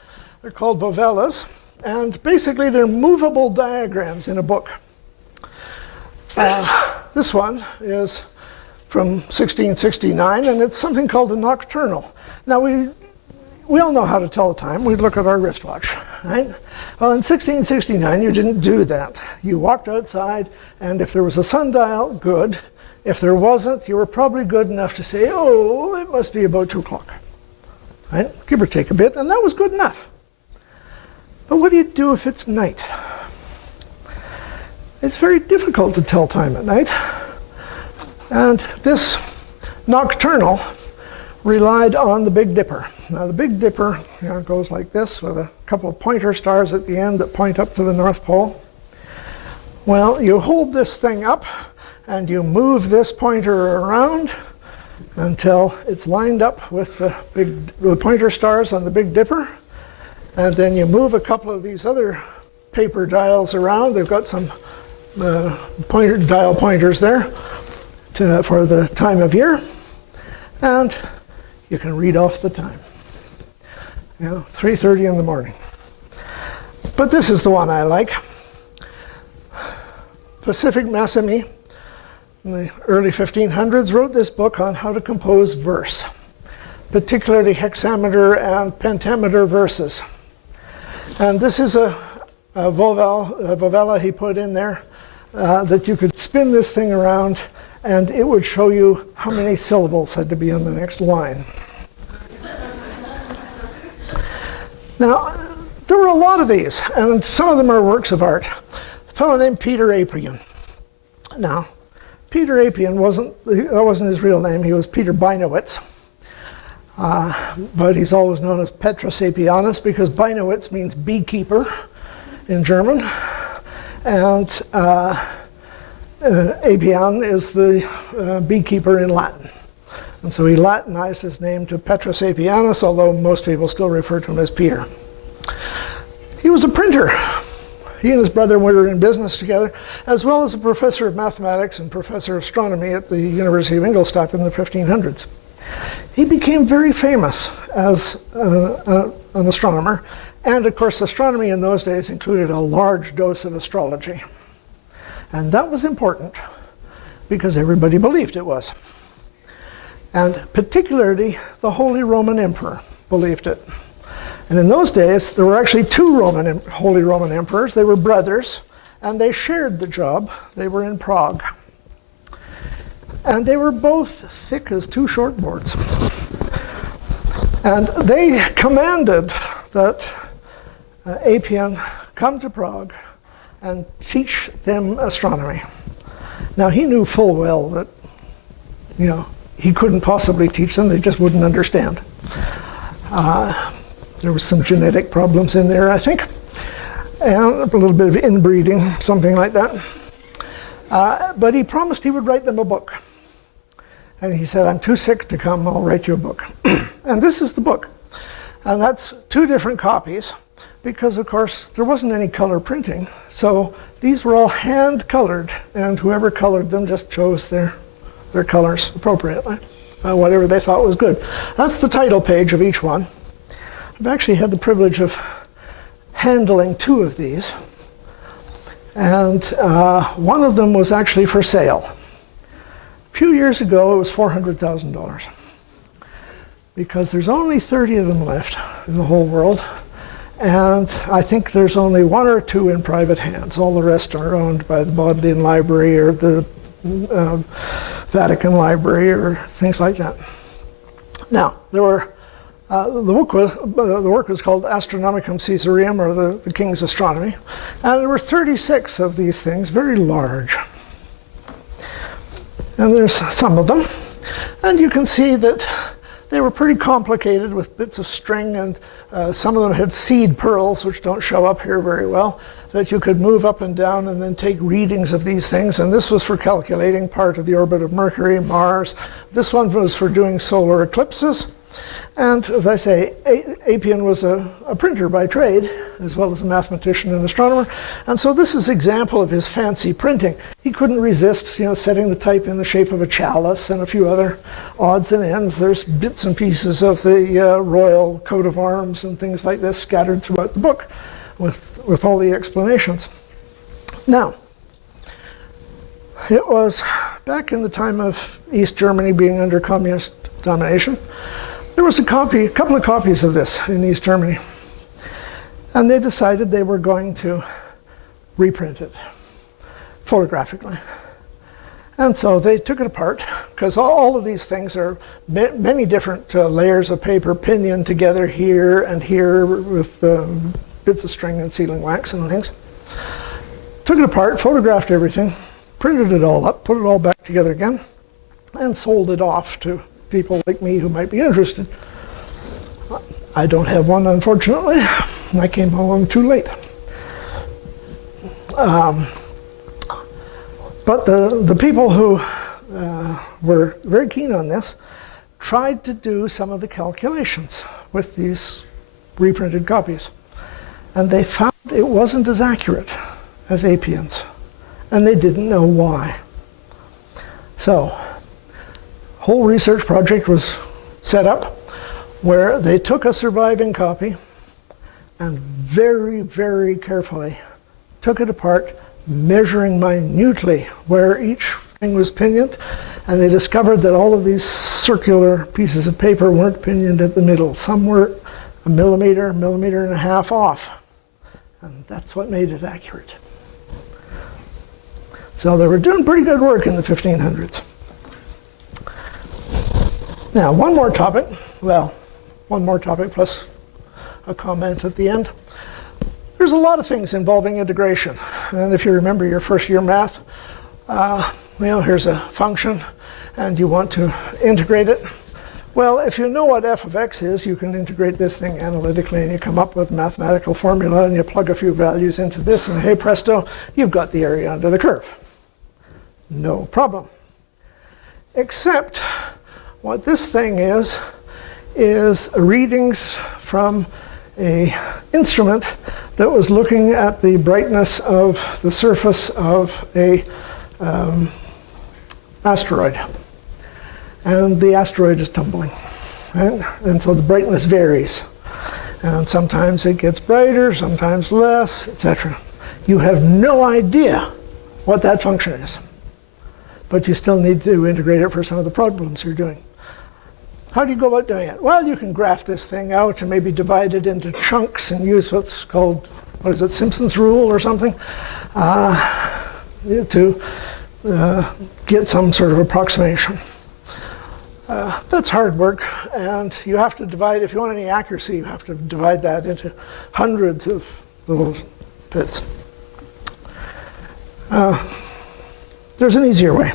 They're called vovelas, and basically they're movable diagrams in a book. This one is from 1669, and it's something called a nocturnal. Now, we all know how to tell the time. We look at our wristwatch, right? Well, in 1669, you didn't do that. You walked outside, and if there was a sundial, good. If there wasn't, you were probably good enough to say, oh, it must be about 2 o'clock, right? Give or take a bit, and that was good enough. But what do you do if it's night? It's very difficult to tell time at night. And this nocturnal relied on the Big Dipper. Now the Big Dipper goes like this, with a couple of pointer stars at the end that point up to the North Pole. Well, you hold this thing up and you move this pointer around until it's lined up with the pointer stars on the Big Dipper. And then you move a couple of these other paper dials around. They've got some dial pointers there for the time of year. And you can read off the time. 3:30 in the morning. But this is the one I like. Pacific Massimi, in the early 1500s, wrote this book on how to compose verse, particularly hexameter and pentameter verses. And this is a vovella he put in there that you could spin this thing around, and it would show you how many syllables had to be on the next line. Now, there were a lot of these, and some of them are works of art. A fellow named Peter Apian. Now, Peter Apian that wasn't his real name. He was Peter Beinowitz. But he's always known as Petrus Apianus, because Beinowitz means beekeeper in German. And Apian is the beekeeper in Latin. And so he Latinized his name to Petrus Apianus, although most people still refer to him as Peter. He was a printer. He and his brother were in business together, as well as a professor of mathematics and professor of astronomy at the University of Ingolstadt in the 1500s. He became very famous as an astronomer, and of course astronomy in those days included a large dose of astrology. And that was important because everybody believed it was. And particularly the Holy Roman Emperor believed it. And in those days, there were actually two Holy Roman Emperors. They were brothers, and they shared the job. They were in Prague. And they were both thick as two shortboards. And they commanded that Apian come to Prague and teach them astronomy. Now, he knew full well that, he couldn't possibly teach them. They just wouldn't understand. There was some genetic problems in there, I think, and a little bit of inbreeding, something like that. But he promised he would write them a book. And he said, I'm too sick to come, I'll write you a book. And this is the book. And that's two different copies, because, of course, there wasn't any color printing. So these were all hand colored, and whoever colored them just chose their colors appropriately, whatever they thought was good. That's the title page of each one. I've actually had the privilege of handling 2 of these, and one of them was actually for sale. A few years ago, it was $400,000, because there's only 30 of them left in the whole world, and I think there's only 1 or 2 in private hands. All the rest are owned by the Bodleian Library or the Vatican Library or things like that. Now, there were the work was called Astronomicum Caesareum, or the King's Astronomy, and there were 36 of these things, very large. And there's some of them, and you can see that they were pretty complicated with bits of string, and some of them had seed pearls, which don't show up here very well, that you could move up and down and then take readings of these things. And this was for calculating part of the orbit of Mercury, Mars. This one was for doing solar eclipses. And as I say, Apian was a printer by trade, as well as a mathematician and astronomer. And so this is an example of his fancy printing. He couldn't resist, setting the type in the shape of a chalice and a few other odds and ends. There's bits and pieces of the royal coat of arms and things like this scattered throughout the book with all the explanations. Now, it was back in the time of East Germany being under communist domination. There was a couple of copies of this in East Germany, and they decided they were going to reprint it photographically. And so they took it apart, because all of these things are many different layers of paper pinioned together here and here with bits of string and sealing wax and things. Took it apart, photographed everything, printed it all up, put it all back together again, and sold it off to people like me who might be interested. I don't have one, unfortunately. I came along too late. But the people who were very keen on this tried to do some of the calculations with these reprinted copies. And they found it wasn't as accurate as Apian's. And they didn't know why. So, whole research project was set up where they took a surviving copy and very, very carefully took it apart, measuring minutely where each thing was pinioned, and they discovered that all of these circular pieces of paper weren't pinioned at the middle. Some were a millimeter and a half off, and that's what made it accurate. So they were doing pretty good work in the 1500s. Now, one more topic plus a comment at the end. There's a lot of things involving integration. And if you remember your first year math, here's a function and you want to integrate it. Well, if you know what f of x is, you can integrate this thing analytically and you come up with a mathematical formula and you plug a few values into this and hey presto, you've got the area under the curve. No problem. Except what this thing is readings from an instrument that was looking at the brightness of the surface of a asteroid. And the asteroid is tumbling, right? And so the brightness varies. And sometimes it gets brighter, sometimes less, etc. You have no idea what that function is. But you still need to integrate it for some of the problems you're doing. How do you go about doing it? Well, you can graph this thing out and maybe divide it into chunks and use what's called, Simpson's rule or something, to get some sort of approximation. That's hard work, and you have to divide, if you want any accuracy, you have to divide that into hundreds of little bits. There's an easier way.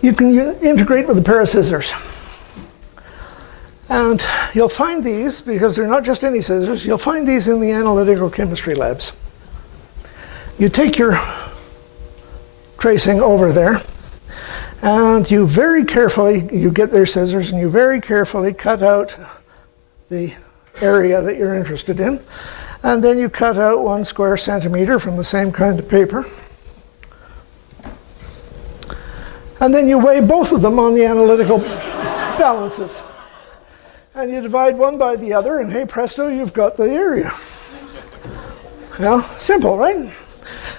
You can integrate with a pair of scissors. And you'll find these, because they're not just any scissors, you'll find these in the analytical chemistry labs. You take your tracing over there, and you very carefully, you get their scissors, and you very carefully cut out the area that you're interested in. And then you cut out 1 square centimeter from the same kind of paper. And then you weigh both of them on the analytical balances. And you divide one by the other, and hey presto, you've got the area. Yeah, simple, right?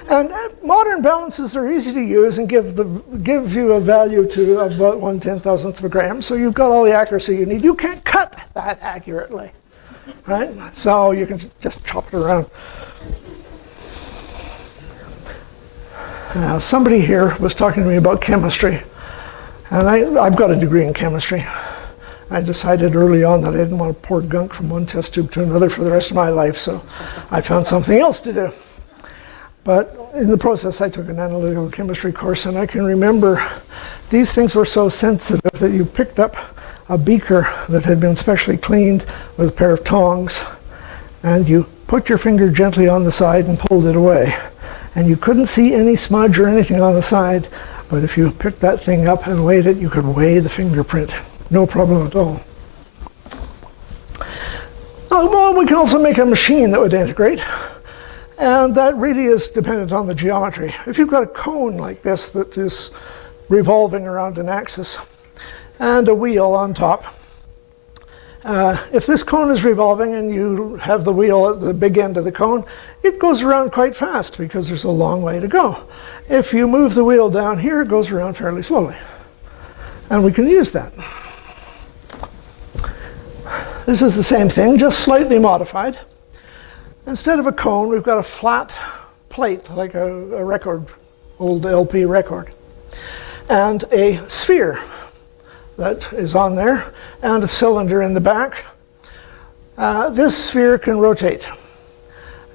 And modern balances are easy to use and give you a value to about 1/10,000th of a gram, so you've got all the accuracy you need. You can't cut that accurately, right? So you can just chop it around. Now, somebody here was talking to me about chemistry, and I've got a degree in chemistry. I decided early on that I didn't want to pour gunk from one test tube to another for the rest of my life, so I found something else to do. But in the process, I took an analytical chemistry course, and I can remember these things were so sensitive that you picked up a beaker that had been specially cleaned with a pair of tongs, and you put your finger gently on the side and pulled it away. And you couldn't see any smudge or anything on the side, but if you picked that thing up and weighed it, you could weigh the fingerprint. No problem at all. Well, we can also make a machine that would integrate, and that really is dependent on the geometry. If you've got a cone like this that is revolving around an axis and a wheel on top, if this cone is revolving and you have the wheel at the big end of the cone, it goes around quite fast because there's a long way to go. If you move the wheel down here, it goes around fairly slowly. And we can use that. This is the same thing, just slightly modified. Instead of a cone, we've got a flat plate, like a record, old LP record, and a sphere that is on there, and a cylinder in the back. This sphere can rotate.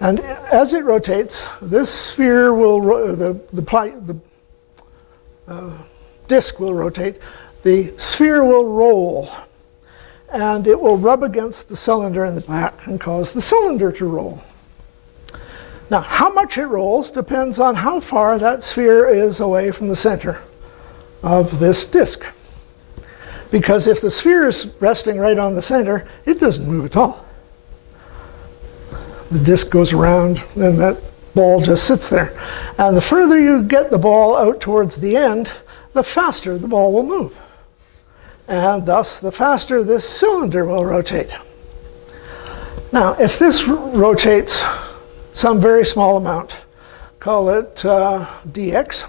And as it rotates, this sphere will, the disc will rotate, the sphere will roll, and it will rub against the cylinder in the back and cause the cylinder to roll. Now, how much it rolls depends on how far that sphere is away from the center of this disc. Because if the sphere is resting right on the center, it doesn't move at all. The disc goes around, and that ball just sits there. And the further you get the ball out towards the end, the faster the ball will move. And thus, the faster this cylinder will rotate. Now, if this rotates some very small amount, call it dx,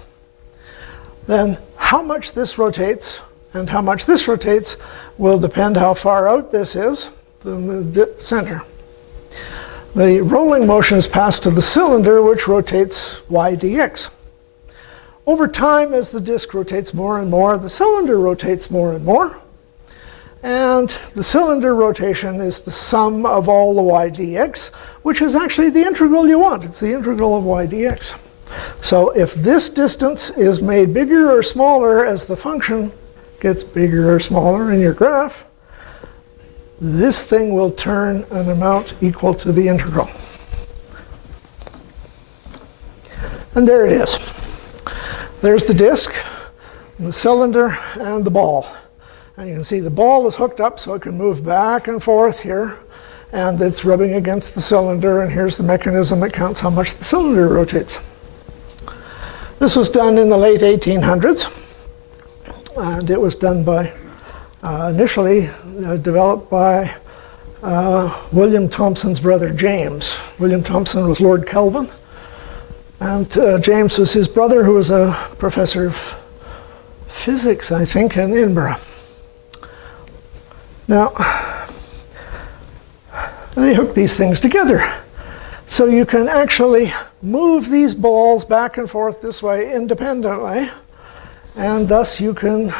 then how much this rotates and how much this rotates will depend how far out this is from the center. The rolling motion is passed to the cylinder, which rotates y dx. Over time, as the disk rotates more and more, the cylinder rotates more and more. And the cylinder rotation is the sum of all the y dx, which is actually the integral you want. It's the integral of y dx. So if this distance is made bigger or smaller as the function gets bigger or smaller in your graph, this thing will turn an amount equal to the integral. And there it is. There's the disk, the cylinder, and the ball. And you can see the ball is hooked up so it can move back and forth here, and it's rubbing against the cylinder, and here's the mechanism that counts how much the cylinder rotates. This was done in the late 1800s, and it was done by, initially developed by William Thomson's brother James. William Thomson was Lord Kelvin, and James was his brother, who was a professor of physics, I think, in Edinburgh. Now, they hook these things together. So you can actually move these balls back and forth this way independently, and thus you can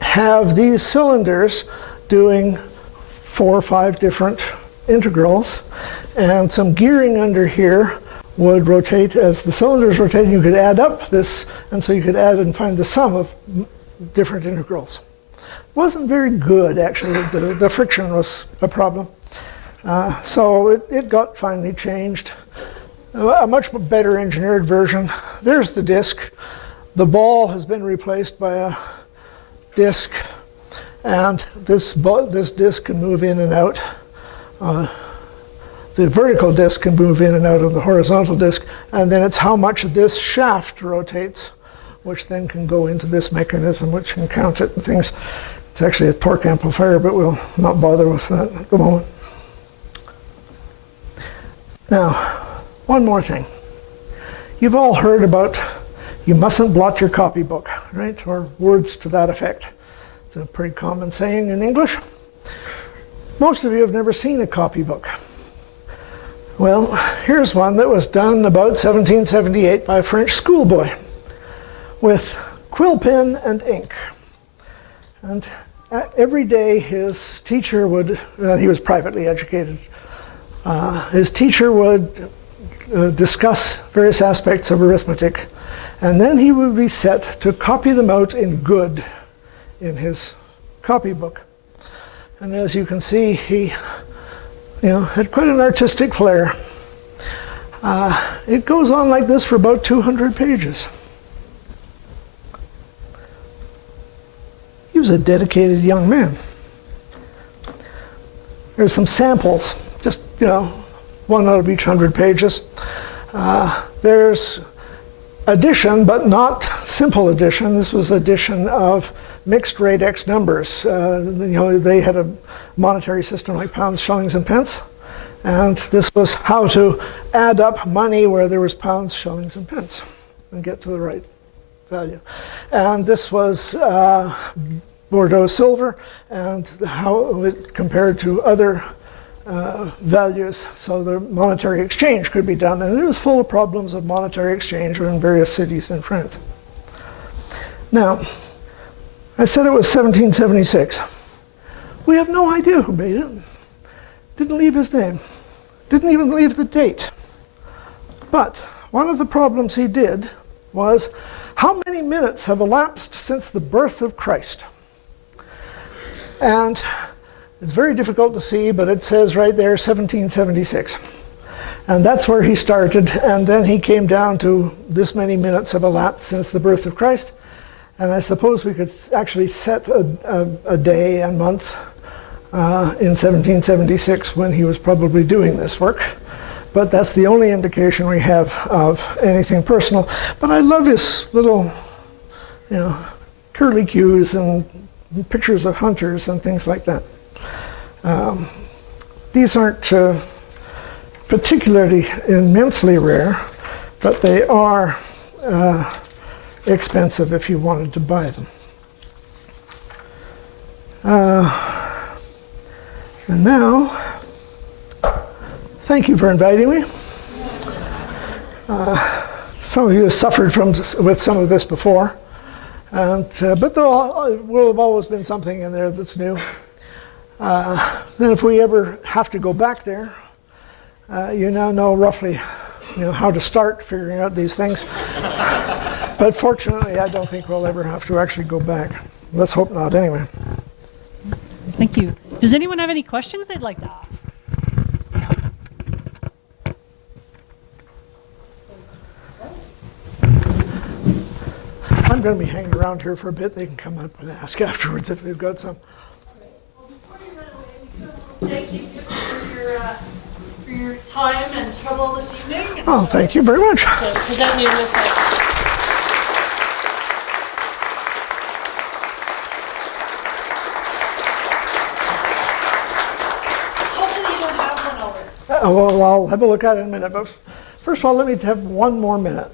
have these cylinders doing 4 or 5 different integrals, and some gearing under here would rotate as the cylinders rotate. You could add up this, and so you could add and find the sum of different integrals. It wasn't very good, actually. The friction was a problem. So it got finally changed. A much better engineered version. There's the disk. The ball has been replaced by a disk, and this disk can move in and out. the vertical disc can move in and out of the horizontal disc, and then it's how much this shaft rotates, which then can go into this mechanism, which can count it and things. It's actually a torque amplifier, but we'll not bother with that at the moment. Now, one more thing. You've all heard about you mustn't blot your copybook, right? Or words to that effect. It's a pretty common saying in English. Most of you have never seen a copybook. Well, here's one that was done about 1778 by a French schoolboy with quill pen and ink. And every day his teacher would, he was privately educated, his teacher would discuss various aspects of arithmetic, and then he would be set to copy them out in good in his copybook. And as you can see, he had quite an artistic flair. It goes on like this for about 200 pages. He was a dedicated young man. There's some samples, just, one out of each 100 pages. There's addition, but not simple addition. This was addition of mixed radix numbers. They had a monetary system like pounds, shillings, and pence. And this was how to add up money where there was pounds, shillings, and pence and get to the right value. And this was Bordeaux silver and how it compared to other values, so the monetary exchange could be done. And it was full of problems of monetary exchange in various cities in France. Now, I said it was 1776. We have no idea who made it. Didn't leave his name. Didn't even leave the date. But one of the problems he did was, how many minutes have elapsed since the birth of Christ? And it's very difficult to see, but it says right there 1776. And that's where he started, and then he came down to this many minutes have elapsed since the birth of Christ. And I suppose we could actually set a day and month in 1776 when he was probably doing this work. But that's the only indication we have of anything personal. But I love his little, curlicues and pictures of hunters and things like that. These aren't particularly immensely rare, but they are expensive if you wanted to buy them. And now, thank you for inviting me. Some of you have suffered with some of this before, but there will have always been something in there that's new. Then if we ever have to go back there, you now know roughly how to start figuring out these things. But fortunately, I don't think we'll ever have to actually go back. Let's hope not, anyway. Thank you. Does anyone have any questions they'd like to ask? I'm going to be hanging around here for a bit. They can come up and ask afterwards if they've got some. Well, before you run away, thank you for your time and trouble this evening. And Oh, thank you very much. to present you with hopefully you don't have one over. Well, I'll have a look at it in a minute. But first of all, let me have one more minute.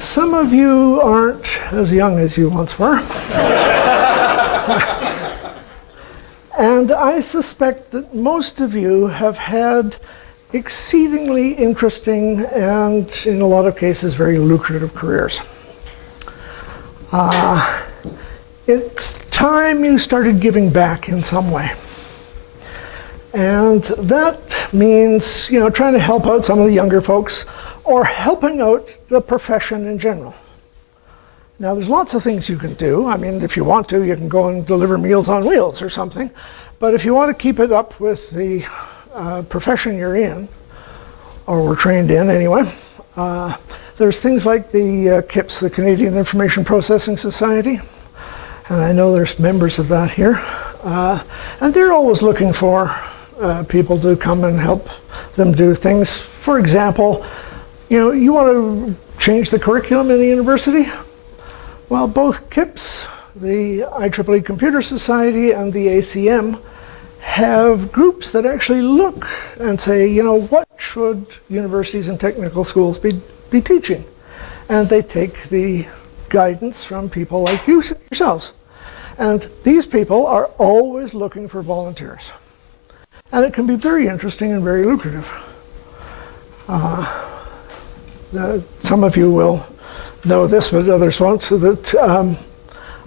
Some of you aren't as young as you once were. And I suspect that most of you have had exceedingly interesting and, in a lot of cases, very lucrative careers. It's time you started giving back in some way. And that means, trying to help out some of the younger folks or helping out the profession in general. Now, there's lots of things you can do. I mean, if you want to, you can go and deliver Meals on Wheels or something. But if you want to keep it up with the profession you're in, or were trained in anyway, there's things like the KIPS, the Canadian Information Processing Society. And I know there's members of that here. And they're always looking for people to come and help them do things. For example, you want to change the curriculum in a university? Well, both KIPS, the IEEE Computer Society, and the ACM have groups that actually look and say, what should universities and technical schools be teaching? And they take the guidance from people like yourselves. And these people are always looking for volunteers. And it can be very interesting and very lucrative. Some of you will know this, but others won't, so that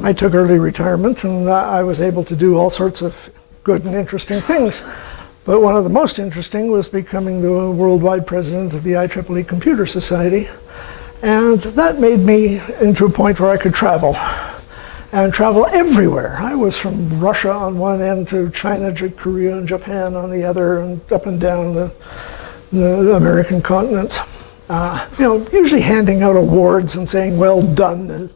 I took early retirement and I was able to do all sorts of good and interesting things. But one of the most interesting was becoming the worldwide president of the IEEE Computer Society. And that made me into a point where I could travel. And travel everywhere. I was from Russia on one end to China, Korea, and Japan on the other, and up and down the American continents. Usually handing out awards and saying, well done, and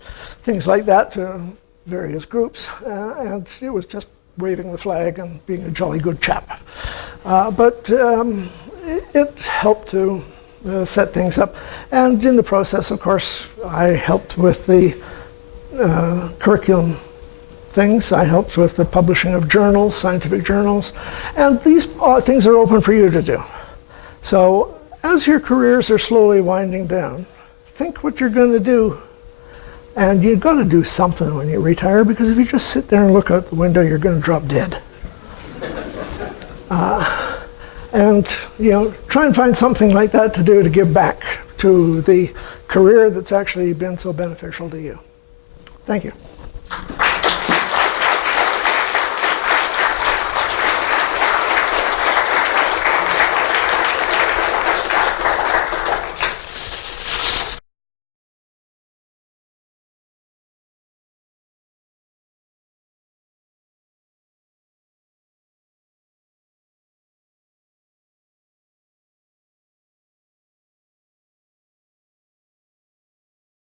things like that to various groups. And it was just waving the flag and being a jolly good chap. But it helped to set things up. And in the process, of course, I helped with the curriculum things. I helped with the publishing of journals, scientific journals, and these things are open for you to do. So as your careers are slowly winding down, think what you're going to do. And you've got to do something when you retire, because if you just sit there and look out the window, you're going to drop dead. And try and find something like that to do to give back to the career that's actually been so beneficial to you. Thank you.